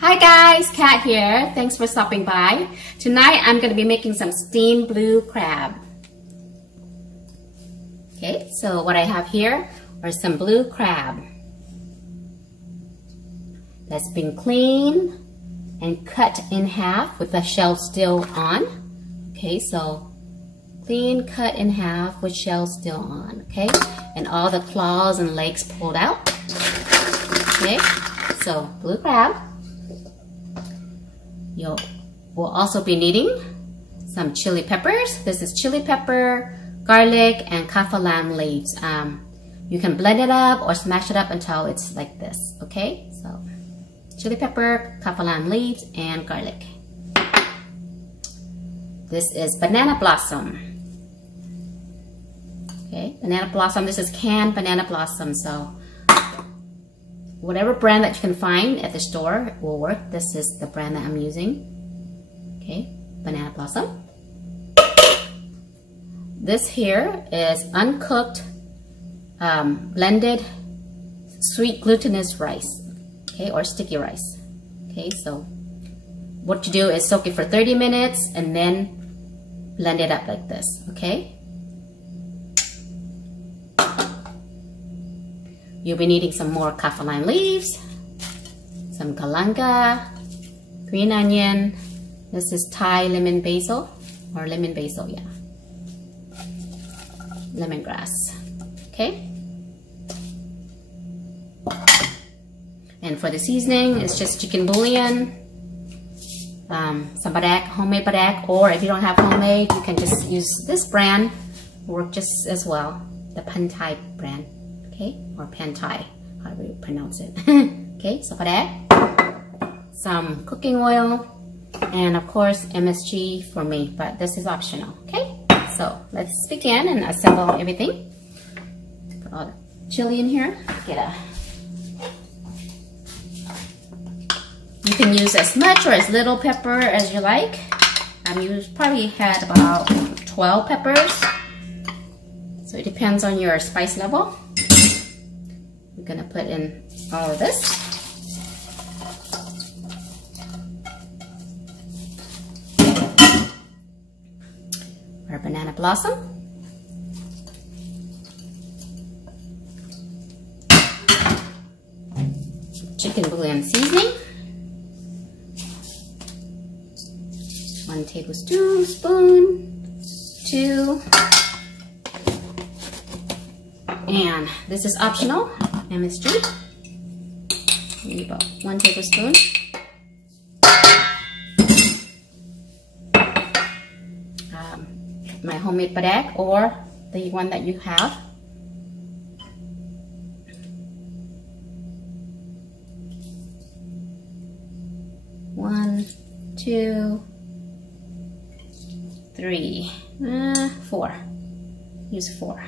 Hi guys, Kat here. Thanks for stopping by. Tonight I'm going to be making some steamed blue crab. Okay, so what I have here are some blue crab that's been cleaned and cut in half with the shell still on. Okay, so clean, cut in half with shell still on. Okay, and all the claws and legs pulled out. Okay, so blue crab. You will also be needing some chili peppers. This is chili pepper, garlic, and kaffir leaves. You can blend it up or smash it up until it's like this, okay? So, chili pepper, kaffir leaves, and garlic. This is banana blossom. Okay, banana blossom. This is canned banana blossom, so whatever brand that you can find at the store will work. This is the brand that I'm using. Okay, banana blossom. This here is uncooked, blended sweet glutinous rice, okay, or sticky rice. Okay, so what you do is soak it for 30 minutes and then blend it up like this, okay? You'll be needing some more kaffir leaves, some galangal, green onion. This is Thai lemon basil, or lemon basil, yeah. Lemongrass, okay? And for the seasoning, it's just chicken bouillon, some padek, homemade padek, or if you don't have homemade, you can just use this brand, work just as well, the Thai brand. Okay, or Thai, however you pronounce it. Okay, so for that, some cooking oil, and of course MSG for me, but this is optional. Okay, so let's begin and assemble everything. Put all the chili in here. You can use as much or as little pepper as you like. You probably had about 12 peppers, so it depends on your spice level. We're gonna put in all of this. Our banana blossom. Chicken bouillon seasoning. 1 tablespoon, 2. And this is optional. MSG, maybe about 1 tablespoon. My homemade padek or the one that you have. One, 2, 3, 4. Use 4.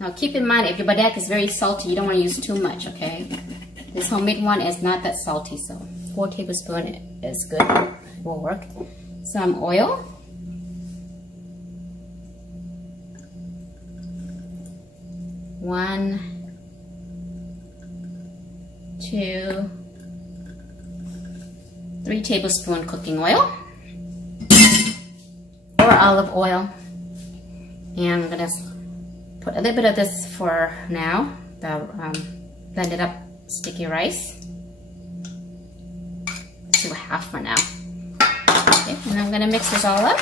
Now keep in mind, if your padek is very salty, you don't want to use too much, okay? This homemade one is not that salty, so 4 tablespoons is good, it will work. Some oil. 1, 2, 3 tablespoons cooking oil. Or olive oil. And I'm gonna put a little bit of this for now, the blended up sticky rice. Let's do half for now. Okay, and I'm gonna mix this all up.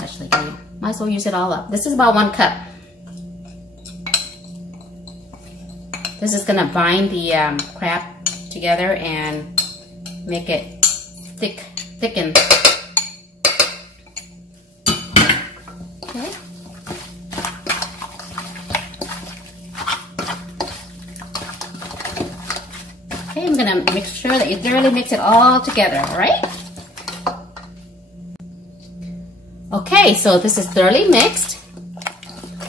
Actually, might as well use it all up. This is about 1 cup. This is gonna bind the crab together and make it thicken. Okay. Okay, I'm gonna make sure that you thoroughly mix it all together, all right? Okay, so this is thoroughly mixed.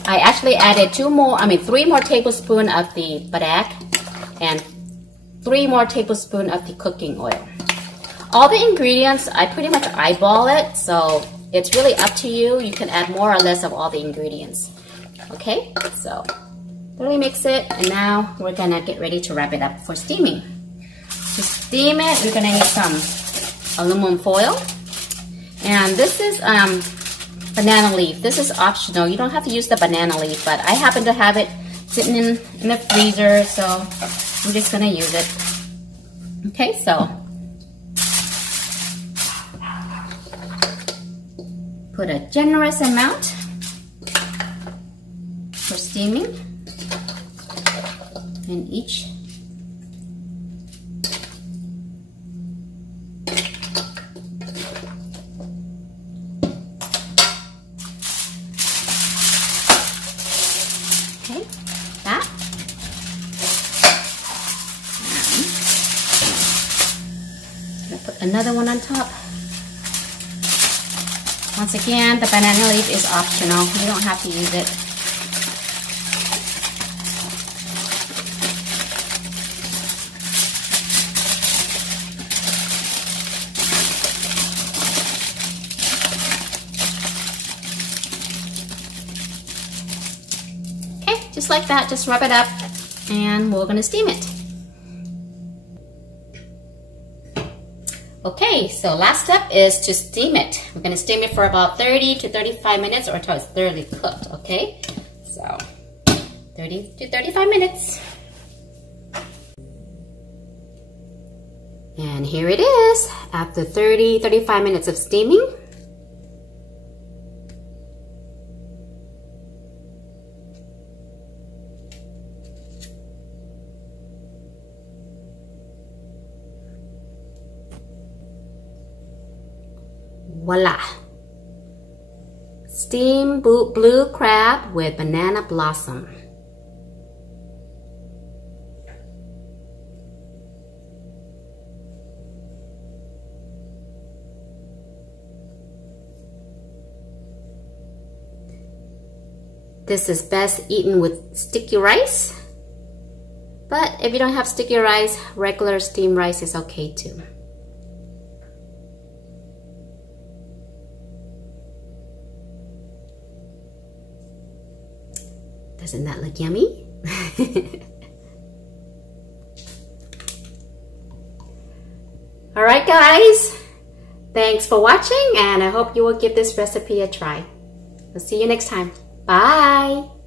I actually added 3 more tablespoons of the padek and 3 more tablespoons of the cooking oil. All the ingredients, I pretty much eyeball it, so It's really up to you. You can add more or less of all the ingredients. Okay, so thoroughly mix it, and now we're gonna get ready to wrap it up for steaming. To steam it, we're gonna need some aluminum foil, and this is banana leaf. This is optional. You don't have to use the banana leaf, but I happen to have it sitting in the freezer, so I'm just gonna use it. Okay, so put a generous amount for steaming in each. Okay, that. I'm gonna put another one on top. Once again, the banana leaf is optional. You don't have to use it. Okay, just like that, just rub it up, and we're gonna steam it. Okay, so last step is to steam it. We're gonna steam it for about 30 to 35 minutes or until it's thoroughly cooked, okay? So, 30 to 35 minutes. And here it is, after 35 minutes of steaming. Voila! Steamed blue crab with banana blossom. This is best eaten with sticky rice, but if you don't have sticky rice, regular steamed rice is okay too. Doesn't that look yummy? Alright guys, thanks for watching, and I hope you will give this recipe a try. We'll see you next time. Bye!